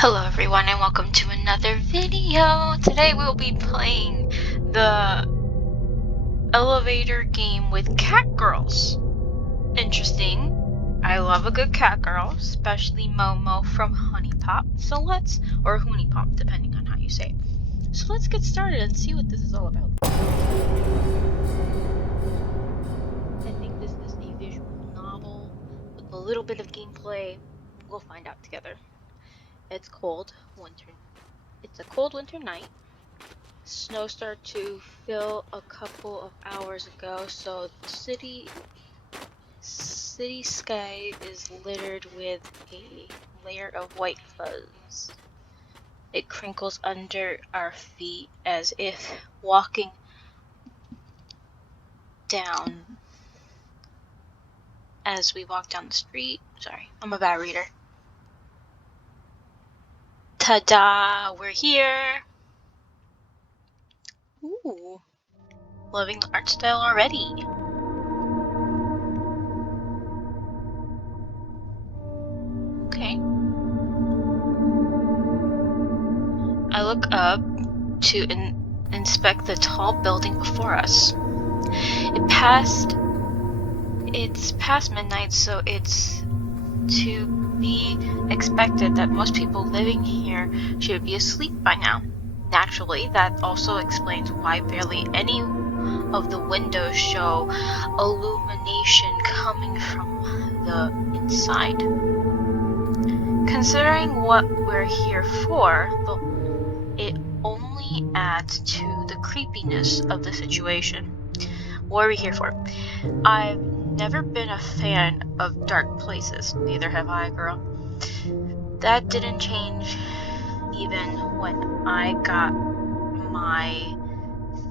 Hello everyone and welcome to another video. Today we'll be playing the elevator game with Catgirls. Interesting. I love a good Catgirl, especially Momo from Honey Pop. Or Honey Pop, depending on how you say it. So let's get started and see what this is all about. I think this is a visual novel with a little bit of gameplay. We'll find out together. It's cold winter. It's a cold winter night. Snow started to fill a couple of hours ago, so the city sky is littered with a layer of white fuzz. It crinkles under our feet as if walking down as we walk down the street. Sorry, I'm a bad reader. Ta-da! We're here! Ooh, loving the art style already. Okay. I look up to inspect the tall building before us. It's past midnight, so it's to be expected that most people living here should be asleep by now. Naturally, that also explains why barely any of the windows show illumination coming from the inside. Considering what we're here for, it only adds to the creepiness of the situation. What are we here for? I've never been a fan of dark places. Neither have I, girl. That didn't change even when I got my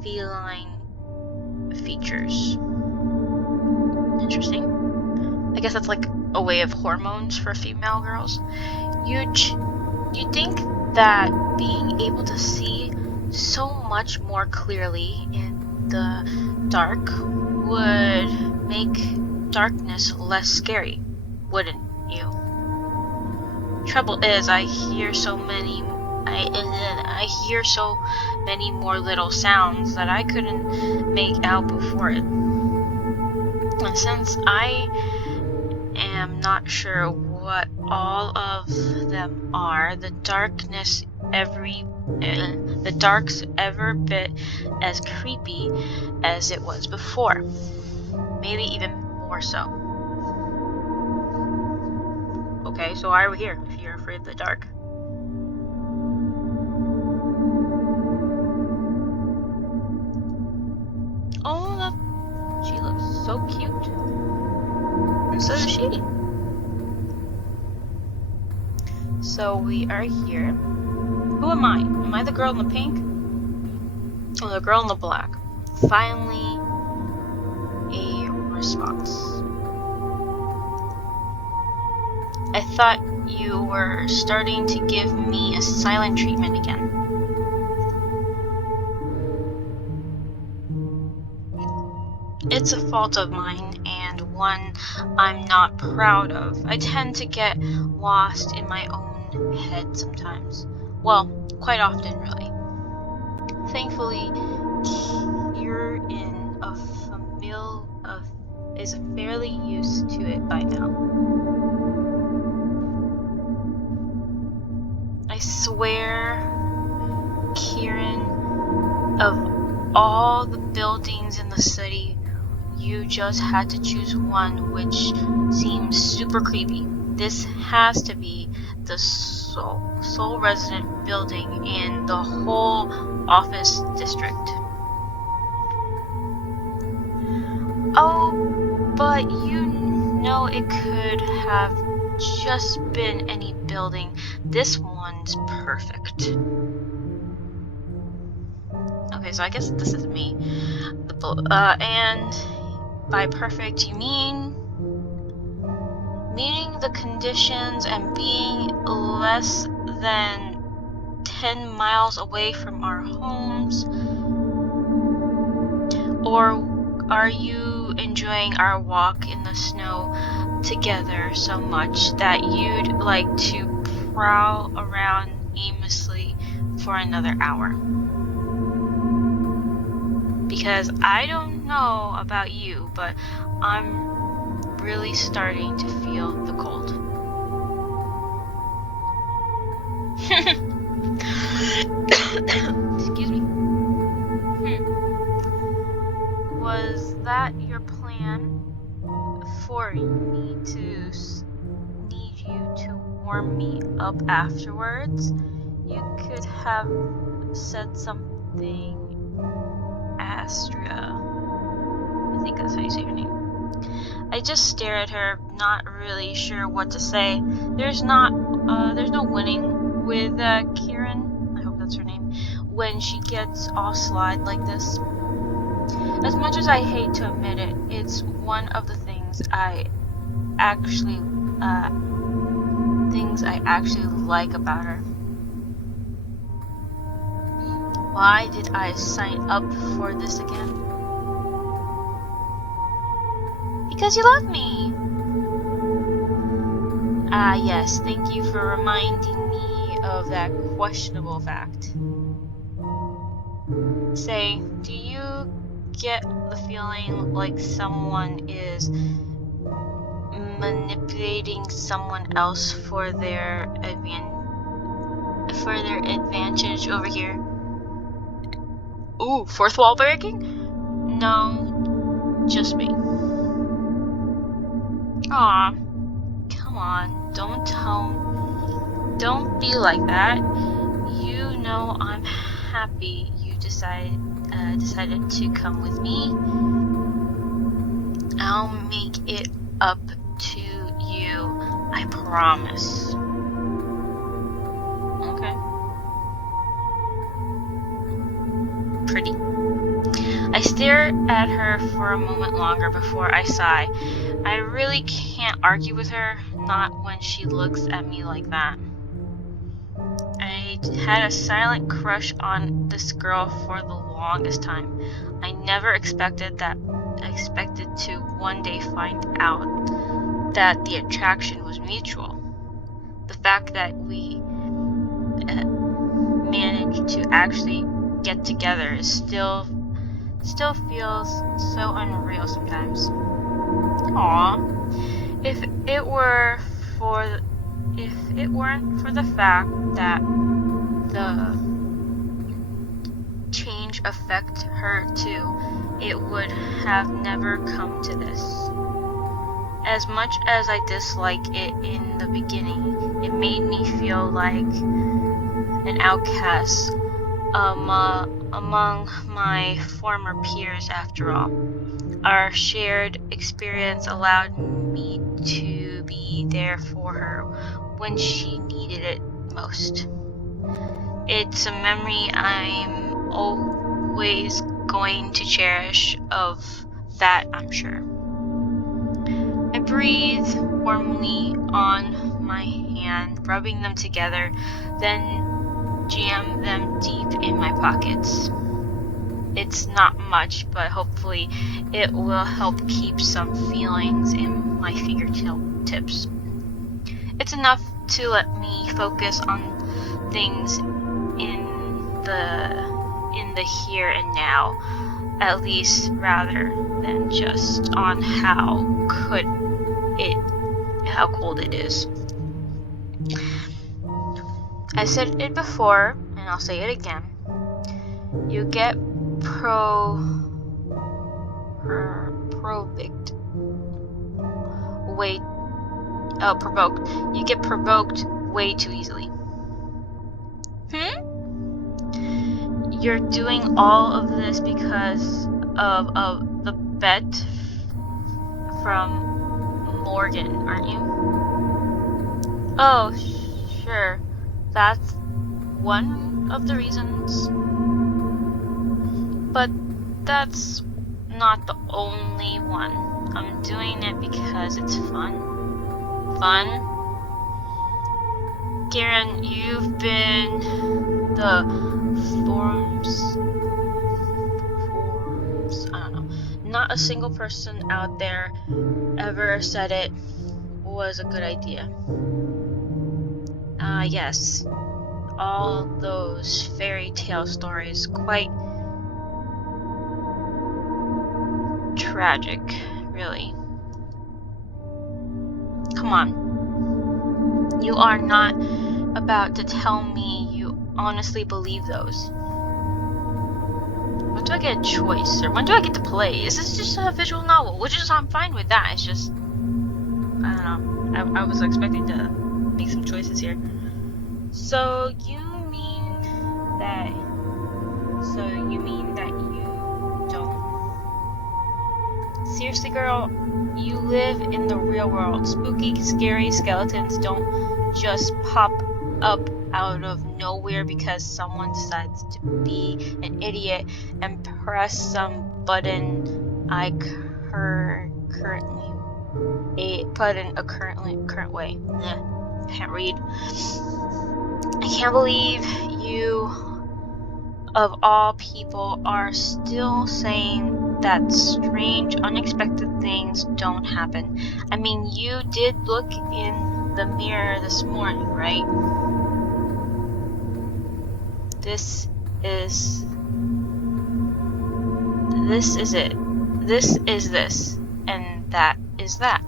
feline features. Interesting. I guess that's like a way of hormones for female girls. You'd think that being able to see so much more clearly in the dark would make darkness less scary, wouldn't you? Trouble is, I hear so many more little sounds that I couldn't make out before it. And since I am not sure what all of them are, the dark's every bit as creepy as it was before. Maybe even more so. Okay, so why are we here if you're afraid of the dark? Oh, she looks so cute. And so does she. So we are here. Who am I? Am I the girl in the pink? Or the girl in the black? Finally, a response. I thought you were starting to give me a silent treatment again. It's a fault of mine, and one I'm not proud of. I tend to get lost in my own head sometimes. Well, quite often, really. Thankfully, Kirin is fairly used to it by now. I swear, Kirin, of all the buildings in the city, you just had to choose one which seems super creepy. This has to be the sole resident building in the whole office district. Oh, but you know it could have just been any building. This one's perfect. Okay, so I guess this is me. And by perfect, you mean meeting the conditions and being less than 10 miles away from our homes? Or are you enjoying our walk in the snow together so much that you'd like to prowl around aimlessly for another hour. Because I don't know about you, but I'm really starting to feel the cold. Excuse me. Was that your plan? For me to need you to warm me up afterwards? You could have said something, Astria. I think that's how you say your name. I just stare at her, not really sure what to say. There's no winning with Kirin. I hope that's her name. When she gets all slide like this. As much as I hate to admit it, it's one of the things I actually like about her. Why did I sign up for this again? Because you love me! Ah, yes, thank you for reminding me of that questionable fact. Say, do you get the feeling like someone is manipulating someone else for their advantage over here? Ooh, fourth wall breaking? No, just me. Aw, come on, don't be like that. You know I'm happy you decided to come with me. I'll make it up to you, I promise. Okay. Pretty. I stare at her for a moment longer before I sigh. I really can't argue with her, not when she looks at me like that. I had a silent crush on this girl for the longest time. I never expected to one day find out that the attraction was mutual. The fact that we managed to actually get together is still feels so unreal sometimes. Aww. If it weren't for the fact that the change affected her too, it would have never come to this. As much as I disliked it in the beginning, it made me feel like an outcast among my former peers after all. Our shared experience allowed me to be there for her when she needed it most. It's a memory I'm always going to cherish of that, I'm sure. I breathe warmly on my hand, rubbing them together, then jam them deep in my pockets. It's not much, but hopefully it will help keep some feelings in my fingertips. It's enough to let me focus on things in the here and now, at least, rather than just on how cold it is. I said it before, and I'll say it again. You get provoked. You get provoked way too easily. You're doing all of this because of the bet from Morgan, aren't you? Oh, sure. That's one of the reasons. But that's not the only one. I'm doing it because it's fun. Fun? Kirin, you've been the forums, I don't know. Not a single person out there ever said it was a good idea. Yes. All those fairy tale stories, quite tragic, really. Come on. You are not about to tell me you honestly believe those. When do I get a choice? Or when do I get to play? Is this just a visual novel? Which is, I'm fine with that. It's just, I don't know. I was expecting to make some choices here. So you mean that you don't? Seriously, girl, you live in the real world. Spooky, scary skeletons don't just pop up out of nowhere because someone decides to be an idiot and press some button current way. Can't read. I can't believe you, of all people, are still saying that strange, unexpected things don't happen. I mean, you did look in the mirror this morning, right? This is it. This is this, and that is that.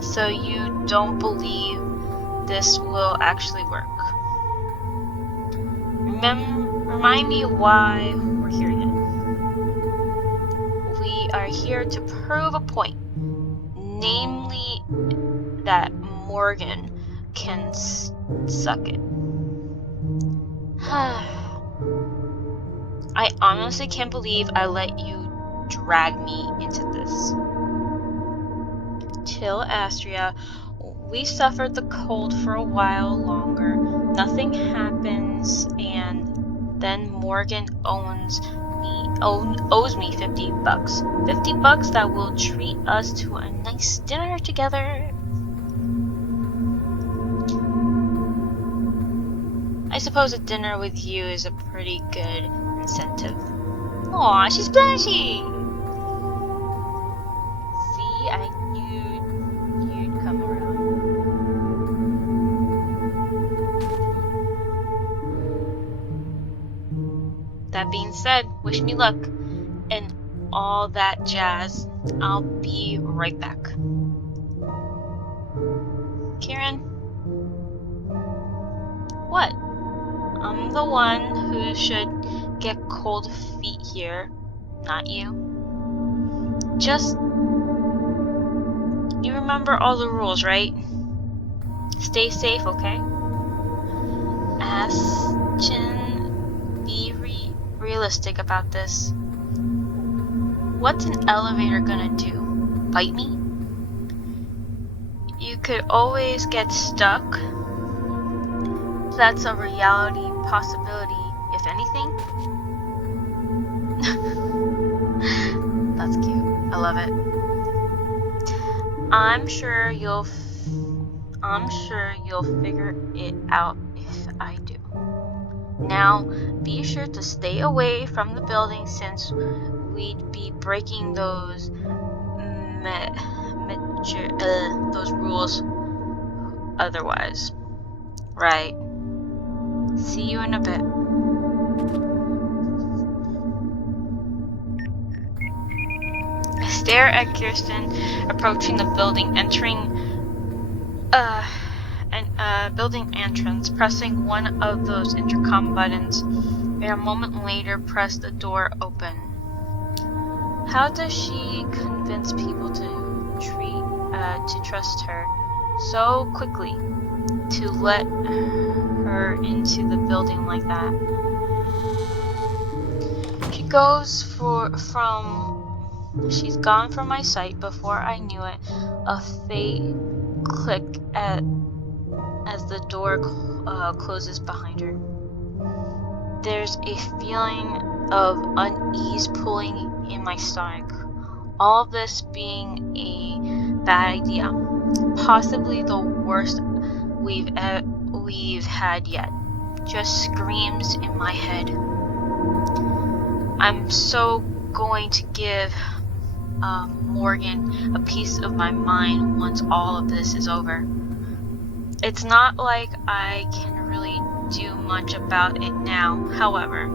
So you don't believe this will actually work. Remind me why we're here again. We are here to prove a point, namely that Morgan can suck it. I honestly can't believe I let you drag me into this. Till Astria, we suffered the cold for a while longer. Nothing happens, and then Morgan owes me $50. $50 that will treat us to a nice dinner together. I suppose a dinner with you is a pretty good incentive. Aw, she's blushing! See, I knew you'd come around. That being said, wish me luck and all that jazz. I'll be right back. Kirin? What? I'm the one who should get cold feet here, not you. Just, you remember all the rules, right? Stay safe, okay? Jin, be realistic about this. What's an elevator gonna do? Bite me? You could always get stuck. That's a reality possibility, if anything. That's cute. I love it. I'm sure you'll figure it out if I do. Now, be sure to stay away from the building since we'd be breaking those rules otherwise. Right. See you in a bit. I stare at Kirsten approaching the building, building entrance, pressing one of those intercom buttons, and a moment later press the door open. How does she convince people to trust her so quickly, to let her into the building like that? She's gone from my sight before I knew it. A faint click as the door closes behind her. There's a feeling of unease pulling in my stomach. All of this being a bad idea, possibly the worst we've had yet, just screams in my head. I'm so going to give Morgan a piece of my mind once all of this is over. It's not like I can really do much about it now. However,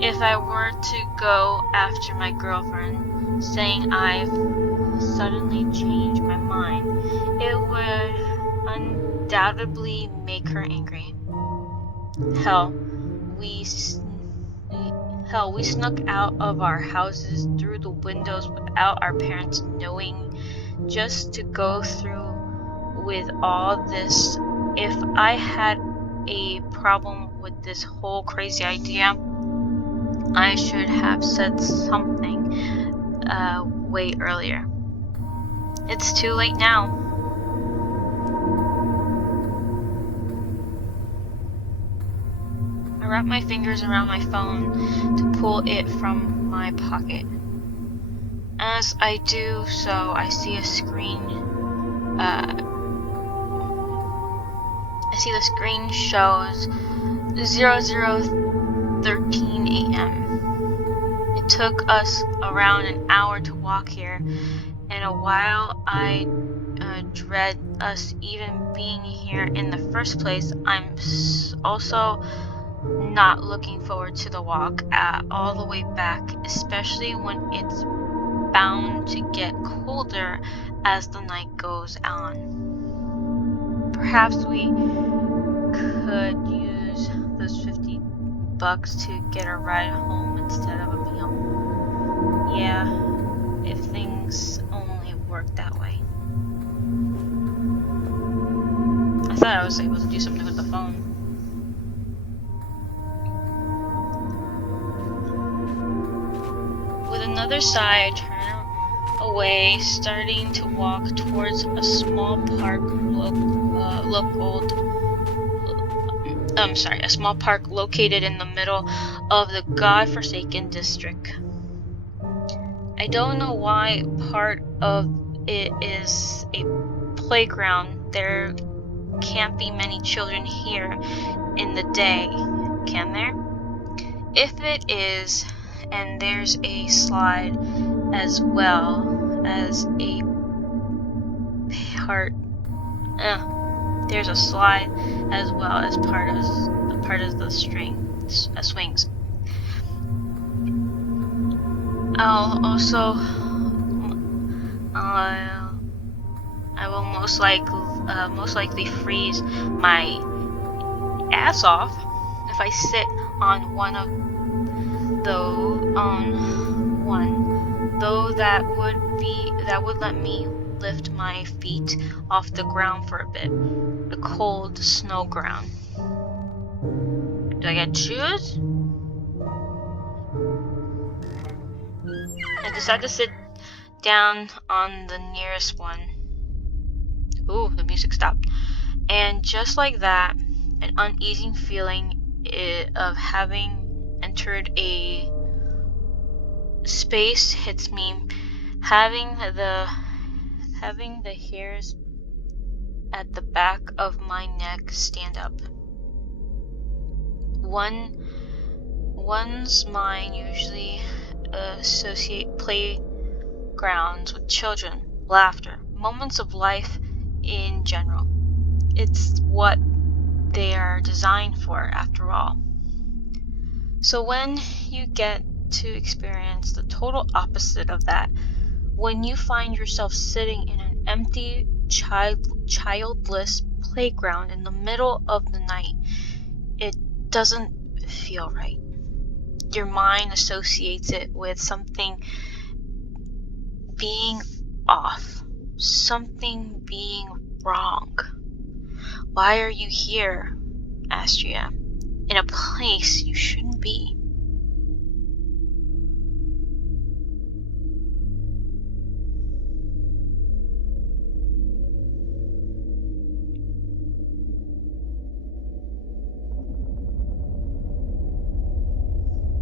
if I were to go after my girlfriend, saying I've suddenly changed my mind, it would undoubtedly make her angry. Hell, we snuck out of our houses through the windows without our parents knowing, just to go through with all this. If I had a problem with this whole crazy idea, I should have said something way earlier. It's too late now. I wrap my fingers around my phone to pull it from my pocket. As I do so, I see a screen. The screen shows 0013 a.m. It took us around an hour to walk here, and while I dread us even being here in the first place, I'm also not looking forward to the walk all the way back, especially when it's bound to get colder as the night goes on. Perhaps we could use those $50 to get a ride home instead of a meal. Yeah, if things only worked that way. I thought I was able to do something with the phone. With another sigh, I turn away, starting to walk towards a small park located in the middle of the godforsaken district. I don't know why part of it is a playground. There can't be many children here in the day, can there? If it is, and there's a slide as well as a part. There's a slide as well as part of the swings. I will most likely freeze my ass off if I sit on one, though that would let me lift my feet off the ground for a bit, the cold snow ground. Do I get to choose? I decide to sit down on the nearest one. Ooh, the music stopped. And just like that, an uneasy feeling of having entered a space hits me, having the hairs at the back of my neck stand up. One's mind usually associate playgrounds with children, laughter, moments of life in general. It's what they are designed for, after all. So when you get to experience the total opposite of that, when you find yourself sitting in an empty, childless playground in the middle of the night, it doesn't feel right. Your mind associates it with something being off, something being wrong. Why are you here, Astria, in a place you shouldn't be?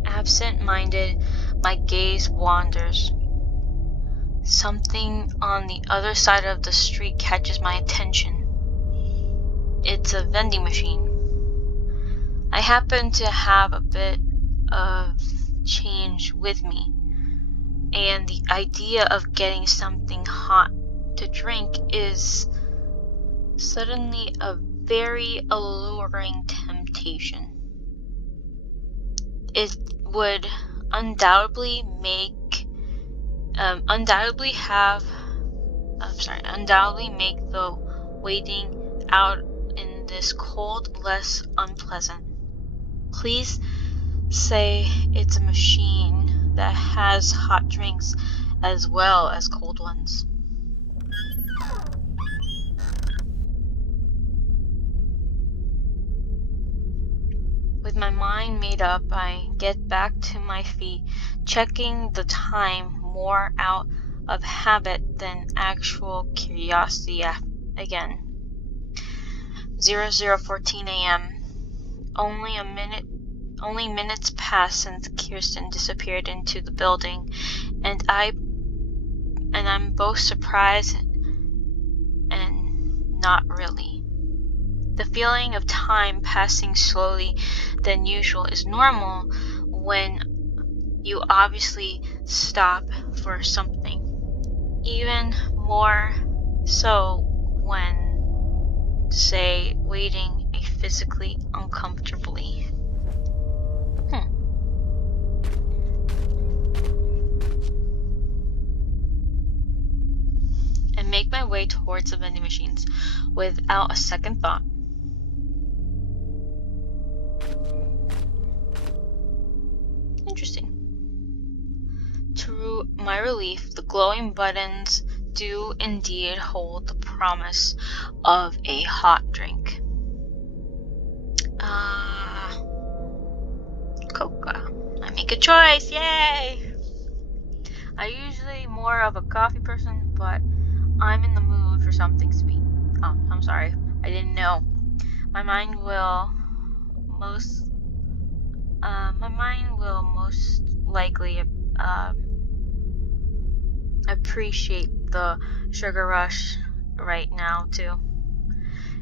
Absent-minded, my gaze wanders. Something on the other side of the street catches my attention. It's a vending machine. I happen to have a bit of change with me, and the idea of getting something hot to drink is Suddenly, a very alluring temptation. It would undoubtedly make the waiting out in this cold less unpleasant. Please say it's a machine that has hot drinks as well as cold ones. With my mind made up, I get back to my feet, checking the time more out of habit than actual curiosity again. 00:14 a.m. Only minutes passed since Kirsten disappeared into the building, and I'm both surprised and not really. The feeling of time passing slower than usual is normal when you obviously stop for something. Even more so when, say, waiting physically uncomfortably. And make my way towards the vending machines without a second thought. Interesting. To my relief, the glowing buttons do indeed hold the promise of a hot drink. Coca. I make a choice, yay! I'm usually more of a coffee person, but I'm in the mood for something sweet. Oh, I'm sorry, I didn't know. My mind will most likely appreciate the sugar rush right now too.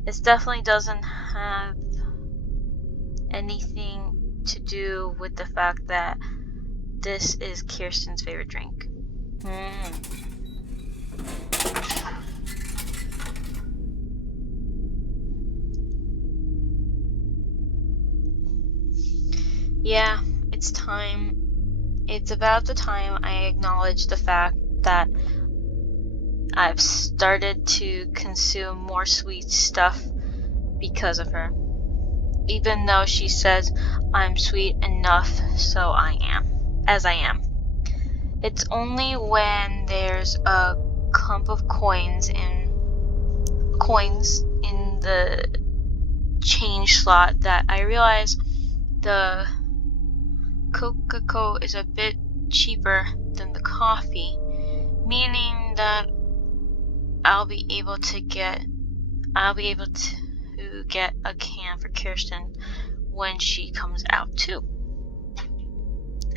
It definitely doesn't have anything to do with the fact that this is Kirsten's favorite drink. Yeah, it's time. It's about the time I acknowledge the fact that I've started to consume more sweet stuff because of her. Even though she says I'm sweet enough, as I am. It's only when there's a clump of coins in the change slot that I realize the Coca-Cola is a bit cheaper than the coffee, meaning that I'll be able to get a can for Kirsten when she comes out too.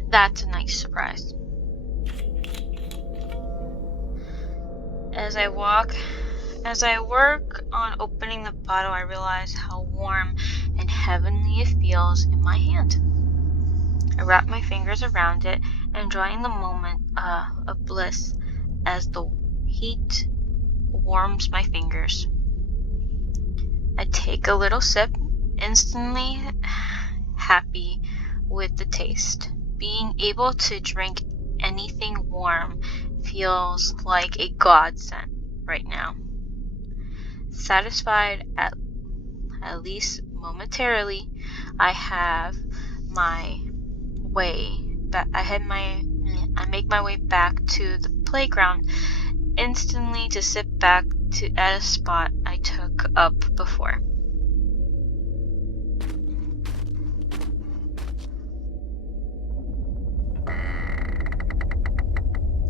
That's a nice surprise. As I work on opening the bottle, I realize how warm and heavenly it feels in my hand. I wrap my fingers around it, enjoying the moment of bliss as the heat warms my fingers. I take a little sip, instantly happy with the taste. Being able to drink anything warm feels like a godsend right now. Satisfied at least momentarily, I make my way back to the playground, instantly to sit back at a spot I took up before.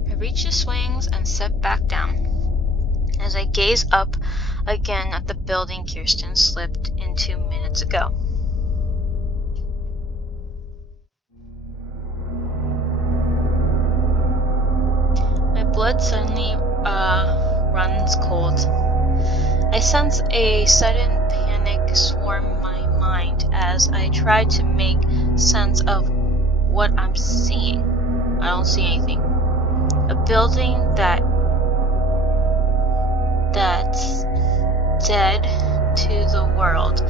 I reach the swings and sit back down. As I gaze up again at the building Kirsten slipped into minutes ago. My blood suddenly runs cold. I sense a sudden panic swarm my mind as I try to make sense of what I'm seeing. I don't see anything. A building that's dead to the world,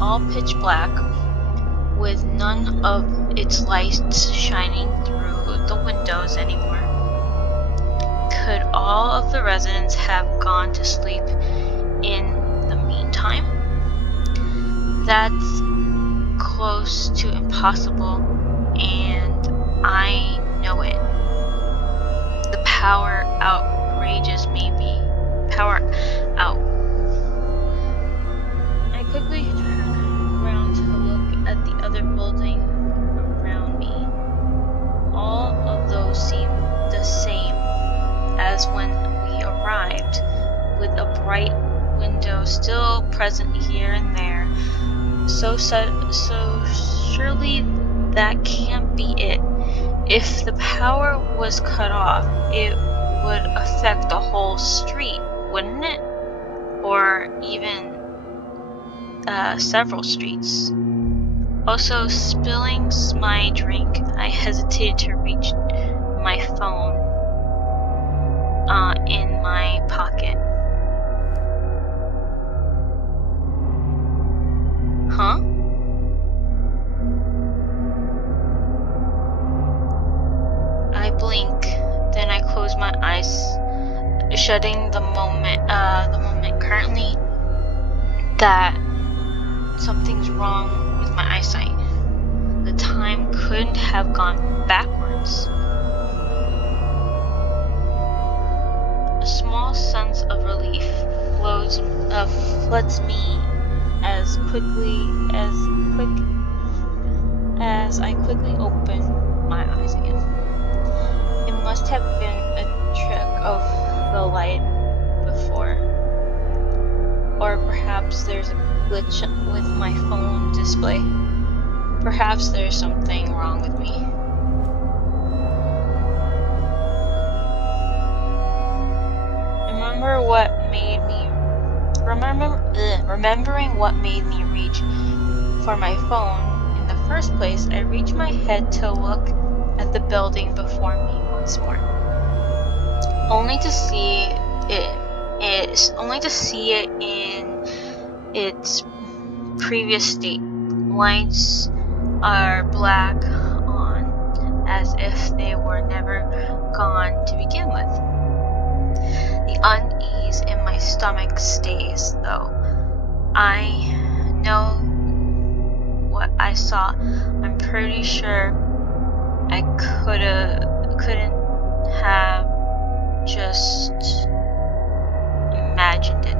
all pitch black, with none of its lights shining through the windows anymore. Could all of the residents have gone to sleep in the meantime? That's close to impossible, and I know it. The power outrages maybe. Power out. I quickly turn around to look at the other building around me. All of those seem the same as when we arrived, with a bright window still present here and there. So surely that can't be it. If the power was cut off, it would affect the whole street, wouldn't it? Or even several streets. Also, spilling my drink, I hesitated to reach my phone in my pocket. Huh? I blink, then I close my eyes, shutting the moment currently that something's wrong with my eyesight. The time couldn't have gone backwards. A small sense of relief floods me as I quickly open my eyes again. It must have been a trick of the light before. Or perhaps there's a glitch with my phone display. Perhaps there's something wrong with me. Remembering what made me reach for my phone in the first place, I reached my head to look at the building before me once more, only to see it in its previous state. Lights are black on, as if they were never gone to begin with. The unease in my stomach stays, though. I know what I saw. I'm pretty sure I couldn't have just imagined it.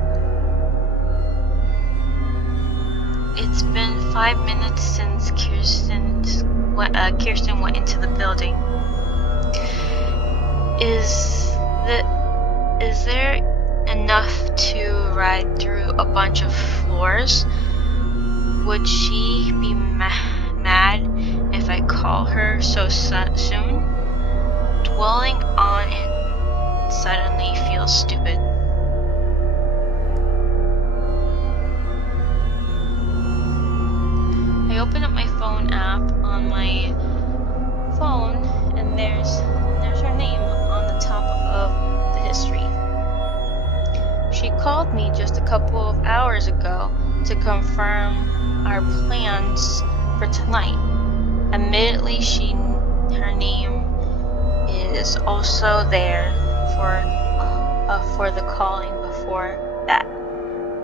It's been 5 minutes since Kirsten went into the building. Is there enough to ride through a bunch of floors? Would she be mad if I call her so soon? Dwelling on it suddenly feels stupid. I open up my phone app on my phone, and there's her name on the top of the history. She called me just a couple of hours ago to confirm our plans for tonight. Admittedly, her name is also there for the calling before that,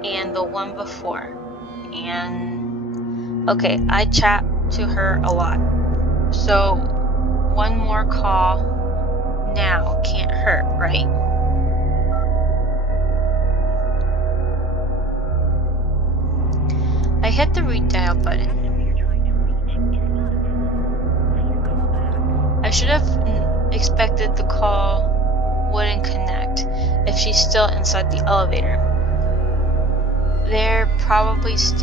and the one before, and okay, I chat to her a lot, so one more call now can't hurt, right? I hit the redial button. I should have expected the call wouldn't connect if she's still inside the elevator. There probably isn't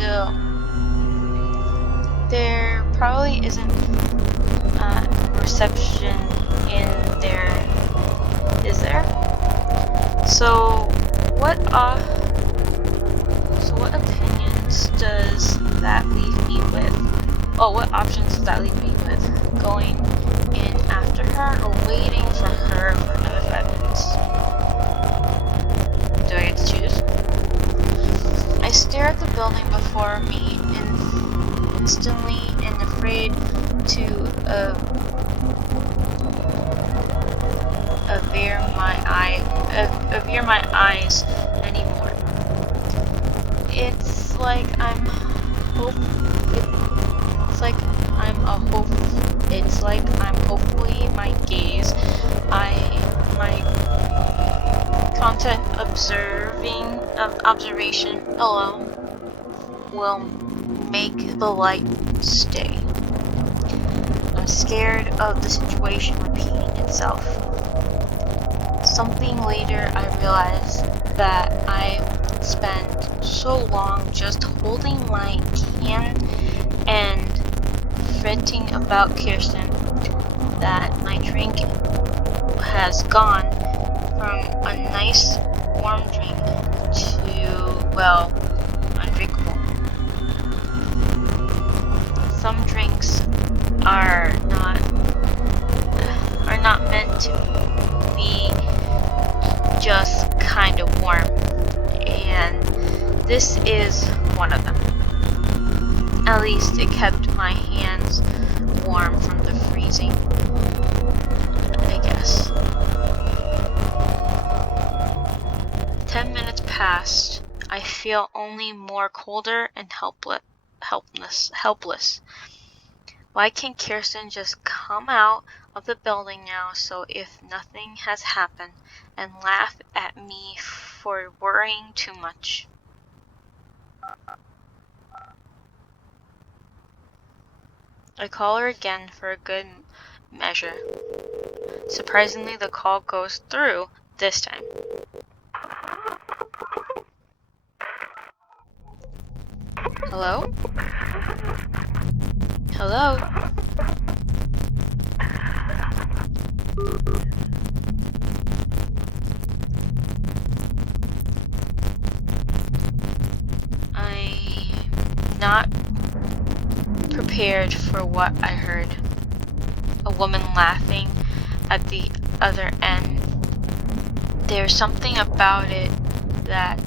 reception in there, is there? So what opinions does that leave me with? Oh, what options does that leave me with? Going in after her or waiting for her for another 5 minutes? for me instantly and afraid to avere my eyes anymore. It's like I'm hopefully my gaze, my constant observation alone will make the light stay. I'm scared of the situation repeating itself. Something later I realized that I spent so long just holding my hand and fretting about Kirsten that my drink has gone from a nice warm drink to, well, undrinkable. Some drinks are not meant to be just kind of warm, and this is one of them. At least it kept my hands warm from the freezing, I guess. 10 minutes passed. I feel only more colder and helpless. Why can't Kirsten just come out of the building now, so if nothing has happened, and laugh at me for worrying too much? I call her again for a good measure. Surprisingly, the call goes through this time. Hello? Hello? I'm not prepared for what I heard. A woman laughing at the other end. There's something about it that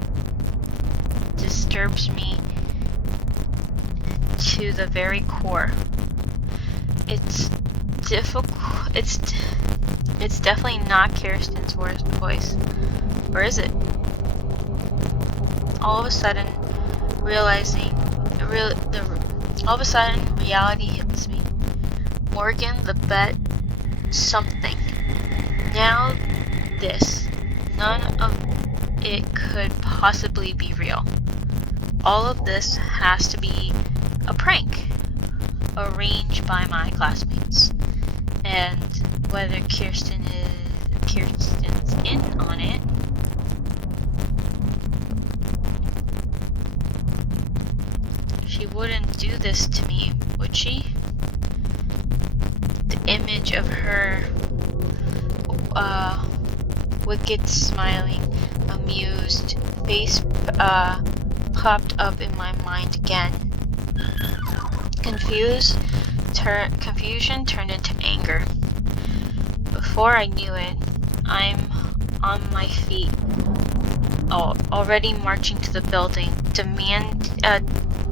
disturbs me to the very core. It's difficult. It's definitely not Kirsten's voice. Or is it? All of a sudden, reality hits me. Morgan, the bet, something. Now this. None of it could possibly be real. All of this has to be a prank arranged by my classmates. And whether Kirsten's in on it, she wouldn't do this to me, would she? The image of her wicked, smiling, amused face popped up in my mind again. Confusion turned into anger. Before I knew it, I'm on my feet, already marching to the building,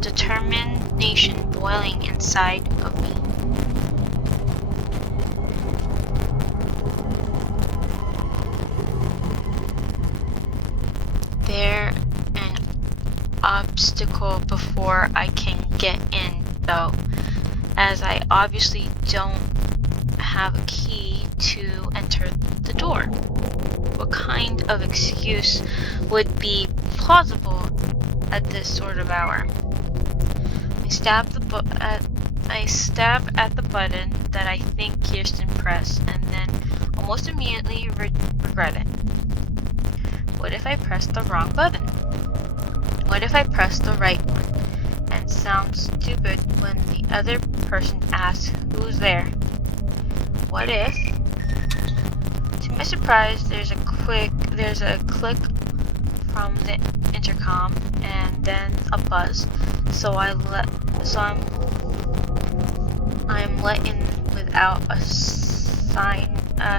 determination boiling inside of me. There an obstacle before I can get in, though, as I obviously don't have a key to enter the door. What kind of excuse would be plausible at this sort of hour? I stab at the button that I think Kirsten pressed, and then almost immediately regret it. What if I pressed the wrong button? What if I pressed the right one and sound stupid when the other person asks who's there? What if, to my surprise, there's a click from the intercom and then a buzz. So I'm let in without a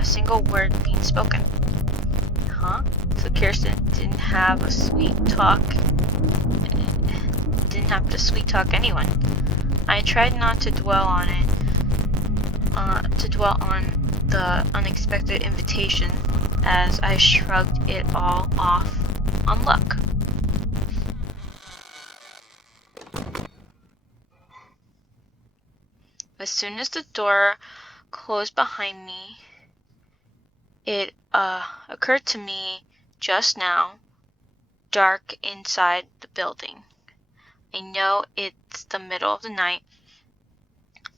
single word being spoken. Huh? So Kirsten didn't have a sweet talk have to sweet talk anyone. I tried not to dwell on it, the unexpected invitation, as I shrugged it all off on luck. As soon as the door closed behind me, it occurred to me just now, dark inside the building. I know it's the middle of the night,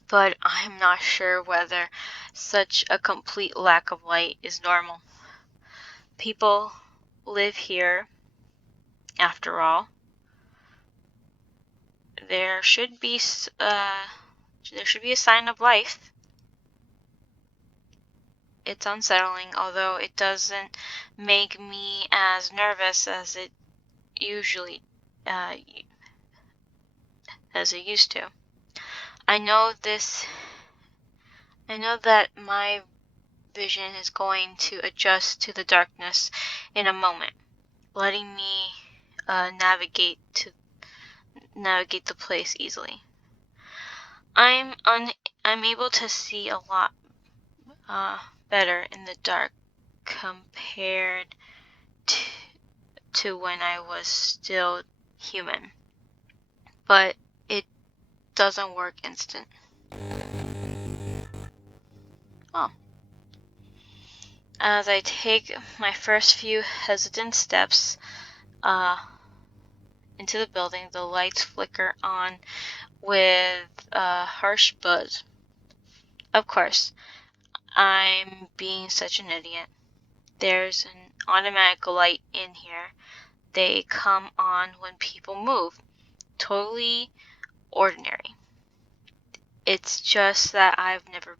but I'm not sure whether such a complete lack of light is normal. People live here, after all. There should be a sign of life. It's unsettling, although it doesn't make me as nervous as it usually as it used to. I know that my vision is going to adjust to the darkness in a moment, letting me navigate the place easily. I'm able to see a lot better in the dark compared to when I was still human, but it doesn't work instant. Oh. As I take my first few hesitant steps into the building, the lights flicker on with a harsh buzz. Of course, I'm being such an idiot. There's an automatic light in here. They come on when people move. Totally ordinary. It's just that I've never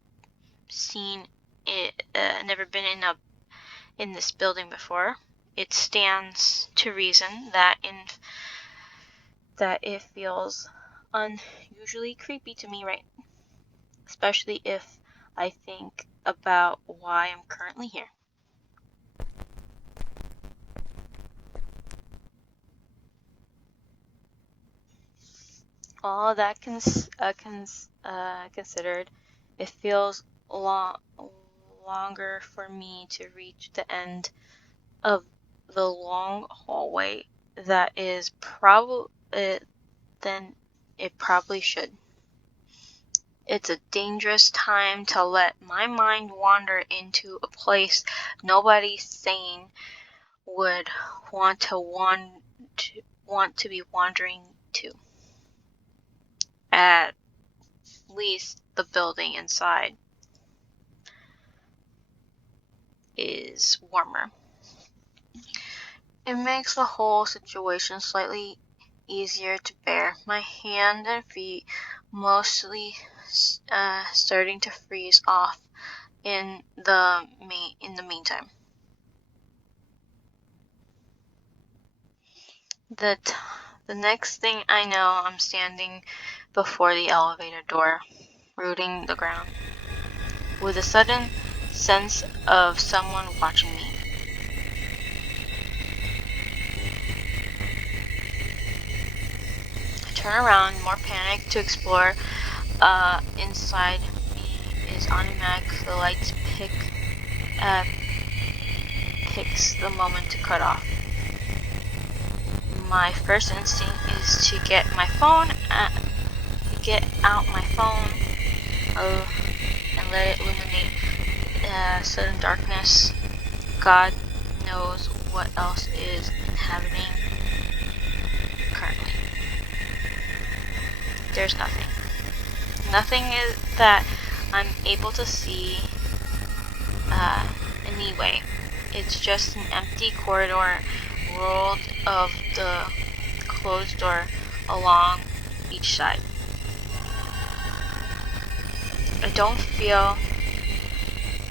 been in this building before. It stands to reason that it feels unusually creepy to me, right? Especially if I think about why I'm currently here. All that considered, it feels longer for me to reach the end of the long hallway that is than it probably should. It's a dangerous time to let my mind wander into a place nobody sane would want to be wandering to. At least the building inside is warmer. It makes the whole situation slightly easier to bear. My hand and feet mostly starting to freeze off in the meantime. The next thing I know, I'm standing before the elevator door, rooting the ground, with a sudden sense of someone watching me. I turn around, more panicked to explore. Inside me is automatic. The lights picks the moment to cut off. My first instinct is to get out my phone and let it illuminate sudden darkness. God knows what else is happening currently. There's nothing. Nothing is that I'm able to see anyway. It's just an empty corridor, world of the closed door along each side. I don't feel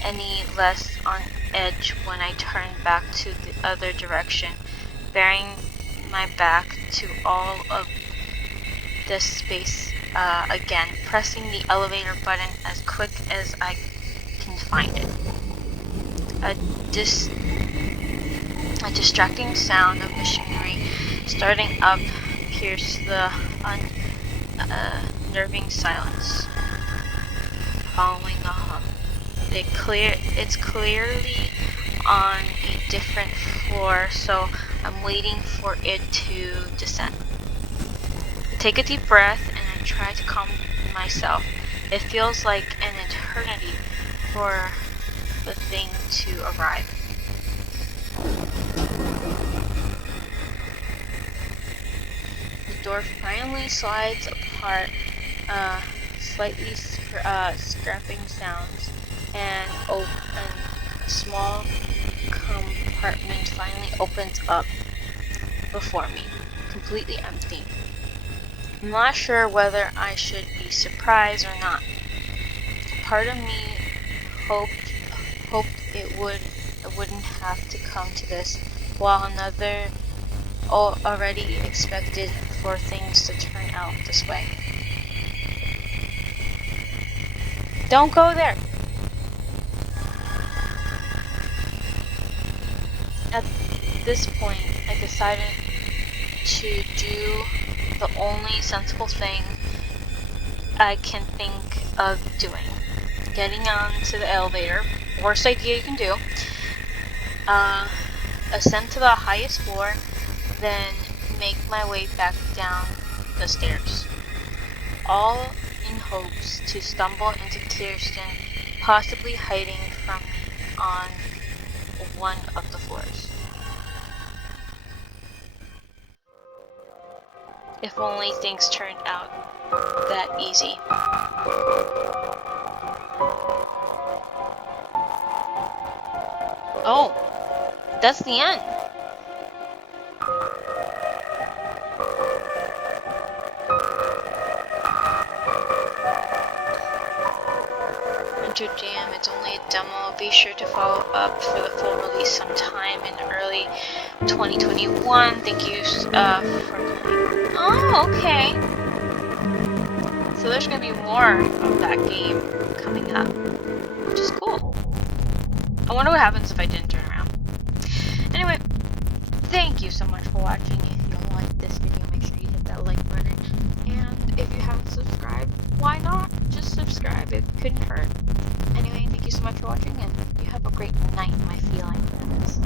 any less on edge when I turn back to the other direction, bearing my back to all of this space again, pressing the elevator button as quick as I can find it. A distracting sound of machinery starting up pierces the unnerving silence following the hum. It's clearly on a different floor, so I'm waiting for it to descend. I take a deep breath and I try to calm myself. It feels like an eternity for the thing to arrive. The door finally slides apart, slightly scraping sounds, and a small compartment finally opens up before me, completely empty. I'm not sure whether I should be surprised or not. Part of me hoped I wouldn't have to come to this, while another already expected for things to turn out this way. Don't go there! At this point, I decided to do the only sensible thing I can think of doing. Getting onto the elevator, worst idea you can do, ascend to the highest floor, then make my way back down the stairs. All in hopes to stumble into Kirsten, possibly hiding from me on one of the floors. If only things turned out that easy. Oh, that's the end. Winter Jam, it's only a demo. Be sure to follow up for the full release sometime in early 2021. Thank you for playing. Oh, okay. So there's gonna be more of that game coming up, which is cool. I wonder what happens if I didn't turn around. Anyway, thank you so much for watching. If you liked this video, make sure you hit that like button. And if you haven't subscribed, why not? Just subscribe. It couldn't hurt. Anyway, thank you so much for watching, and you have a great night, my feline friends.